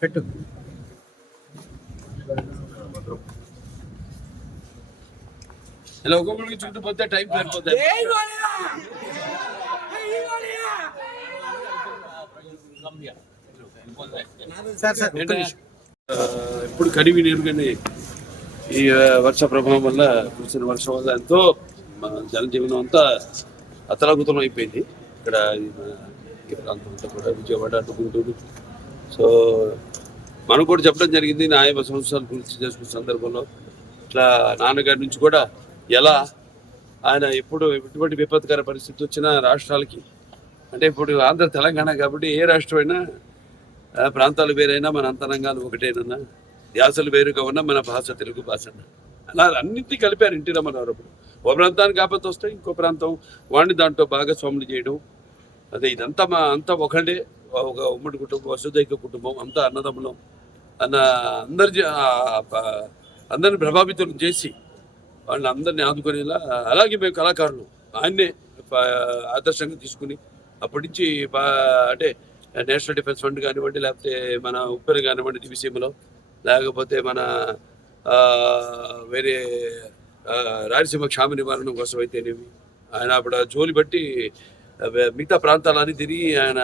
పెట్టు. ఇలా ఒక్కొక్కరికి చుట్టుపోతే టైం సరిపోతుంది. ఇప్పుడు కడివి నీరుగానే ఈ వర్ష ప్రభావం వల్ల కురిసిన వర్షం వల్ల ఎంతో జనజీవనం అంతా అతలాకుతలం అయిపోయింది. ఇక్కడ ఈ ప్రాంతం అంతా కూడా విజయవాడ గుంటూరు. సో మనం కూడా చెప్పడం జరిగింది నా 50 సంవత్సరాలు పూర్తి చేసుకున్న సందర్భంలో ఇట్లా నాన్నగారి నుంచి కూడా ఎలా ఆయన ఎటువంటి విపత్కర పరిస్థితి వచ్చినా రాష్ట్రాలకి, అంటే ఇప్పుడు ఆంధ్ర తెలంగాణ కాబట్టి ఏ రాష్ట్రమైనా ప్రాంతాలు వేరైనా మన అంతరంగాలు ఒకటేనన్నా, ధ్యాసలు వేరుగా ఉన్నా మన భాష తెలుగు భాష అలా అన్నింటినీ కలిపారు ఎన్టీ రామారావు. ఓ ప్రాంతానికి ఆపత్తి వస్తే ఇంకో ప్రాంతం వాడిని దాంట్లో భాగస్వాములు చేయడం, అదే ఇదంతా అంతా ఒకటే, ఒక ఉమ్మడి కుటుంబం, వసుదైక కుటుంబం, అంతా అన్నదమ్ములం అన్న అందరిని ప్రభావితం చేసి వాళ్ళని అందరినీ ఆదుకునేలా, అలాగే మేము కళాకారులు ఆయన్నే ఆదర్శంగా తీసుకుని అప్పటి నుంచి అంటే నేషనల్ డిఫెన్స్ ఫండ్ కానివ్వండి, లేకపోతే మన ఉప్పెన కానివ్వండి దివిసీమలో, లేకపోతే మన వేరే రాయలసీమ క్షామ నివారణ కోసం అయితేనేమి ఆయన అప్పుడు జోలి బట్టి మిగతా ప్రాంతాలన్నీ తిరిగి ఆయన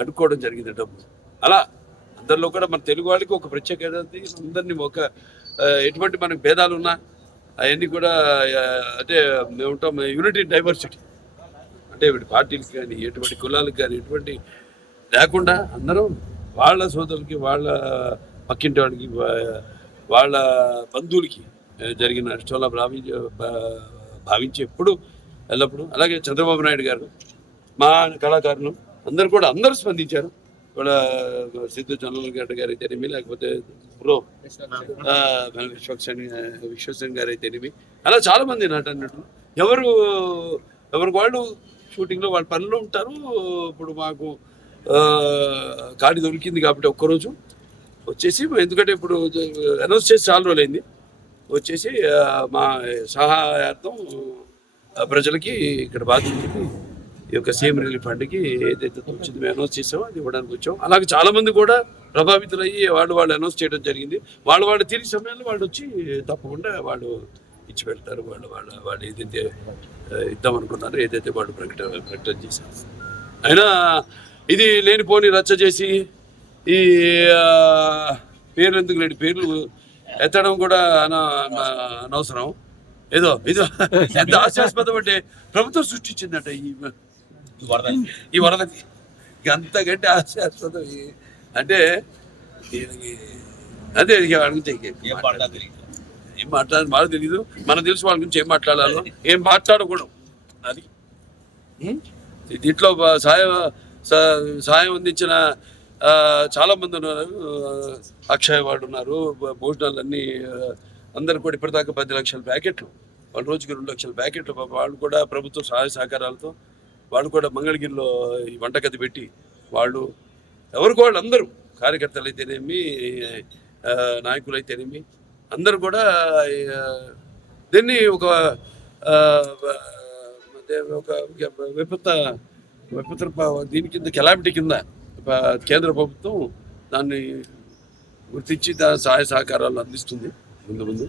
అడుక్కోవడం జరిగింది డబ్బు. అలా అందరిలో కూడా మన తెలుగు వాళ్ళకి ఒక ప్రత్యేకత, అందరినీ ఒక ఎటువంటి మనకు భేదాలు ఉన్నా అవన్నీ కూడా అంటే మేము ఉంటాం యూనిటీ డైవర్సిటీ, అంటే పార్టీలకి కానీ ఎటువంటి కులాలకు కానీ ఎటువంటి లేకుండా అందరం వాళ్ళ సోదరులకి, వాళ్ళ పక్కింటి వాళ్ళకి, వాళ్ళ బంధువులకి జరిగిన నష్టంలో భావించి ఎప్పుడు ఎల్లప్పుడూ. అలాగే చంద్రబాబు నాయుడు గారు, మా కళాకారులు అందరూ స్పందించారు. వాళ్ళ సిద్ధు జొన్నలగడ్డ గారు అయితేనేమి, లేకపోతే ప్రో విశ్వసేన్ గారు అయితేనేమి, అలా చాలామంది నటులు ఎవరికి వాళ్ళు షూటింగ్లో వాళ్ళ పనులు ఉంటారు. ఇప్పుడు మాకు ఖాళీ దొరికింది కాబట్టి ఒక్కరోజు వచ్చేసి, ఎందుకంటే ఇప్పుడు అనౌన్స్ చేసి చాలా రోజులైంది, వచ్చేసి మా సహాయార్థం ప్రజలకి ఇక్కడ బాధితులకి ఈ యొక్క సీఎం రిలీఫ్ ఫండ్కి ఏదైతే వచ్చింది మేము అనౌన్స్ చేసామో అది ఇవ్వడానికి వచ్చాం. అలాగే చాలామంది కూడా ప్రభావితులయ్యి వాళ్ళు అనౌన్స్ చేయడం జరిగింది. వాళ్ళు తిరిగి సమయంలో వాళ్ళు వచ్చి తప్పకుండా వాళ్ళు ఇచ్చి పెడతారు. వాళ్ళు ఏదైతే ఇద్దామనుకున్నారో, ఏదైతే వాళ్ళు ప్రకటన చేశారు. అయినా ఇది లేనిపోని రచ్చ చేసి ఈ పేర్లు ఎందుకు లేని పేర్లు ఎత్తడం కూడా అనవసరం. ఏదో ఎంత హాస్యాస్పదం అంటే ప్రభుత్వం సృష్టించిందట ఈ వరదకి, అంతకంటే హాస్యాస్పదం అంటే దీనికి అదే ఏం మాట్లాడాలి బాగా తెలియదు. మనకు తెలుసు వాళ్ళ గురించి ఏం మాట్లాడాలో, ఏం మాట్లాడకూడదు. అది దీంట్లో సహాయం అందించిన చాలామంది ఉన్నారు. అక్షయ్ వాడు ఉన్నారు, భోజనాలన్నీ అందరు కూడా ఇప్పటిదాకా 10 లక్షల ప్యాకెట్లు, వాళ్ళ రోజుకి 2 లక్షల ప్యాకెట్లు వాళ్ళు కూడా ప్రభుత్వ సహాయ సహకారాలతో వాళ్ళు కూడా మంగళగిరిలో ఈ వంటగది పెట్టి ఎవరికి వాళ్ళు అందరూ కార్యకర్తలు అయితేనేమి, నాయకులు అయితేనేమి అందరూ కూడా దీన్ని ఒక విపత్తు దీని కింద కెలామిటీ కింద కేంద్ర ప్రభుత్వం దాన్ని గుర్తించి సహాయ సహకారాలు అందిస్తుంది ముందు.